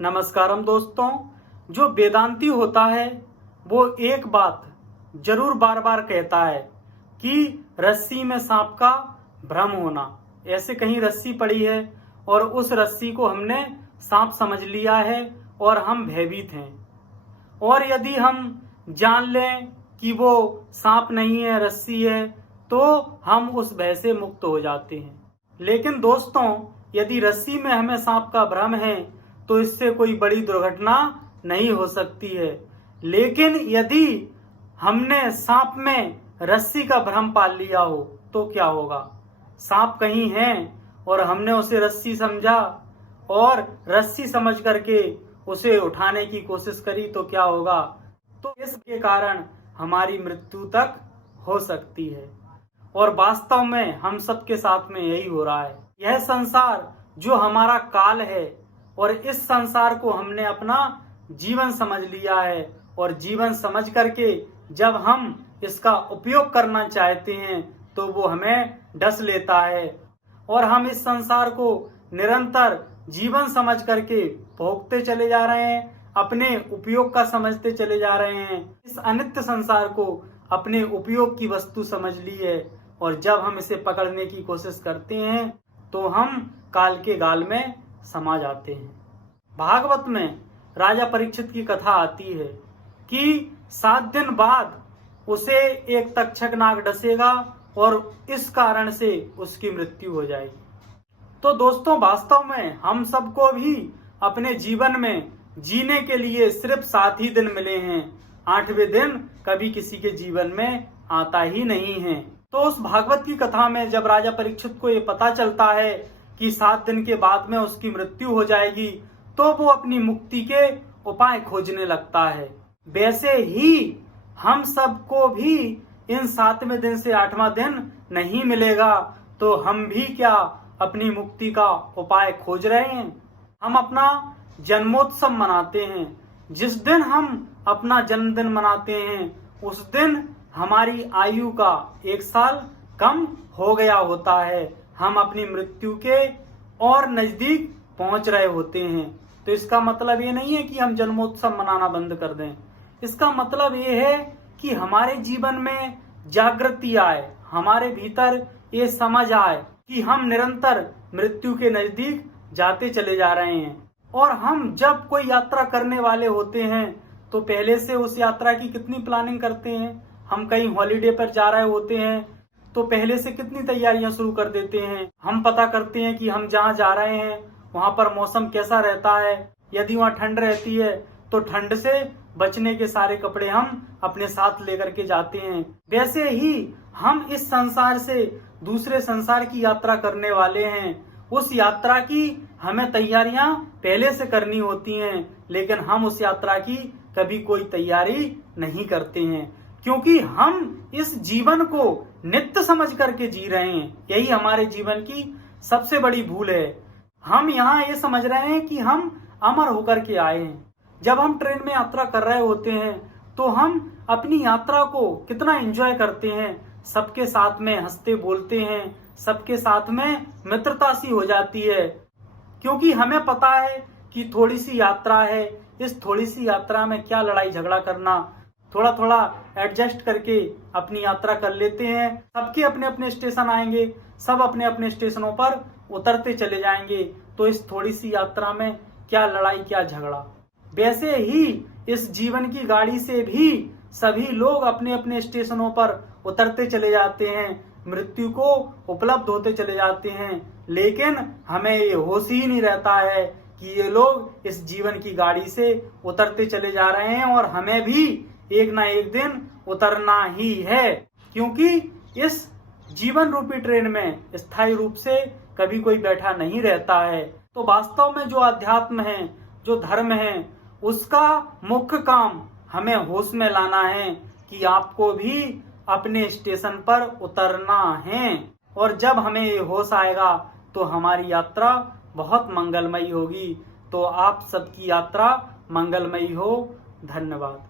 नमस्कारम दोस्तों। जो वेदांती होता है वो एक बात जरूर बार बार कहता है कि रस्सी में सांप का भ्रम होना। ऐसे कहीं रस्सी पड़ी है और उस रस्सी को हमने सांप समझ लिया है और हम भयभीत हैं, और यदि हम जान लें कि वो सांप नहीं है, रस्सी है, तो हम उस भय से मुक्त हो जाते हैं। लेकिन दोस्तों, यदि रस्सी में हमें सांप का भ्रम है तो इससे कोई बड़ी दुर्घटना नहीं हो सकती है। लेकिन यदि हमने सांप में रस्सी का भ्रम पाल लिया हो तो क्या होगा? सांप कहीं है और हमने उसे रस्सी समझा और रस्सी समझ करके उसे उठाने की कोशिश करी तो क्या होगा? तो इसके कारण हमारी मृत्यु तक हो सकती है। और वास्तव में हम सबके साथ में यही हो रहा है। यह संसार जो हमारा काल है और इस संसार को हमने अपना जीवन समझ लिया है, और जीवन समझ करके जब हम इसका उपयोग करना चाहते हैं तो वो हमें डस लेता है, और हम इस संसार को निरंतर जीवन समझ करके भोगते चले जा रहे हैं, अपने उपयोग का समझते चले जा रहे हैं। इस अनित्य संसार को अपने उपयोग की वस्तु समझ ली है, और जब हम इसे पकड़ने की कोशिश करते हैं तो हम काल के गाल में समा जाते हैं। भागवत में राजा परीक्षित की कथा आती है कि 7 दिन बाद उसे एक तक्षक नाग डसेगा और इस कारण से उसकी मृत्यु हो जाएगी। तो दोस्तों, वास्तव में हम सबको भी अपने जीवन में जीने के लिए सिर्फ 7 ही दिन मिले हैं। 8वें दिन कभी किसी के जीवन में आता ही नहीं है। तो उस भागवत की कथा में जब राजा परीक्षित को ये पता चलता है कि 7 दिन के बाद में उसकी मृत्यु हो जाएगी, तो वो अपनी मुक्ति के उपाय खोजने लगता है। वैसे ही हम सबको भी इन 7वें दिन से 8वां दिन नहीं मिलेगा, तो हम भी क्या अपनी मुक्ति का उपाय खोज रहे हैं? हम अपना जन्मोत्सव मनाते हैं। जिस दिन हम अपना जन्मदिन मनाते हैं उस दिन हमारी आयु का 1 साल कम हो गया होता है। हम अपनी मृत्यु के और नजदीक पहुंच रहे होते हैं। तो इसका मतलब ये नहीं है कि हम जन्मोत्सव मनाना बंद कर दें। इसका मतलब ये है कि हमारे जीवन में जागृति आए, हमारे भीतर ये समझ आए कि हम निरंतर मृत्यु के नजदीक जाते चले जा रहे हैं। और हम जब कोई यात्रा करने वाले होते हैं तो पहले से उस यात्रा की कितनी प्लानिंग करते हैं। हम कहीं हॉलीडे पर जा रहे होते हैं तो पहले से कितनी तैयारियां शुरू कर देते हैं। हम पता करते हैं कि हम जहाँ जा रहे हैं वहां पर मौसम कैसा रहता है। यदि वहां ठंड रहती है तो ठंड से बचने के सारे कपड़े हम अपने साथ लेकर के जाते हैं। वैसे ही हम इस संसार से दूसरे संसार की यात्रा करने वाले हैं। उस यात्रा की हमें तैयारियां पहले से करनी होती हैं, लेकिन हम उस यात्रा की कभी कोई तैयारी नहीं करते हैं, क्योंकि हम इस जीवन को नित्य समझ करके जी रहे हैं। यही हमारे जीवन की सबसे बड़ी भूल है। हम यहाँ ये समझ रहे हैं कि हम अमर होकर के आए हैं। जब हम ट्रेन में यात्रा कर रहे होते हैं तो हम अपनी यात्रा को कितना एंजॉय करते हैं, सबके साथ में हंसते बोलते हैं, सबके साथ में मित्रता सी हो जाती है, क्योंकि हमें पता है कि थोड़ी सी यात्रा है। इस थोड़ी सी यात्रा में क्या लड़ाई झगड़ा करना, थोड़ा थोड़ा एडजस्ट करके अपनी यात्रा कर लेते हैं। सबके अपने अपने स्टेशन आएंगे, सब अपने अपने स्टेशनों पर उतरते चले जाएंगे। तो इस थोड़ी सी यात्रा में क्या लड़ाई, क्या झगड़ा। वैसे ही इस जीवन की गाड़ी से भी सभी लोग अपने अपने स्टेशनों पर उतरते चले जाते हैं, मृत्यु को उपलब्ध होते चले जाते हैं। लेकिन हमें ये होश ही नहीं रहता है कि ये लोग इस जीवन की गाड़ी से उतरते चले जा रहे हैं, और हमें भी एक ना एक दिन उतरना ही है, क्योंकि इस जीवन रूपी ट्रेन में स्थायी रूप से कभी कोई बैठा नहीं रहता है। तो वास्तव में जो अध्यात्म है, जो धर्म है, उसका मुख्य काम हमें होश में लाना है कि आपको भी अपने स्टेशन पर उतरना है। और जब हमें ये होश आएगा तो हमारी यात्रा बहुत मंगलमयी होगी। तो आप सबकी यात्रा मंगलमयी हो। धन्यवाद।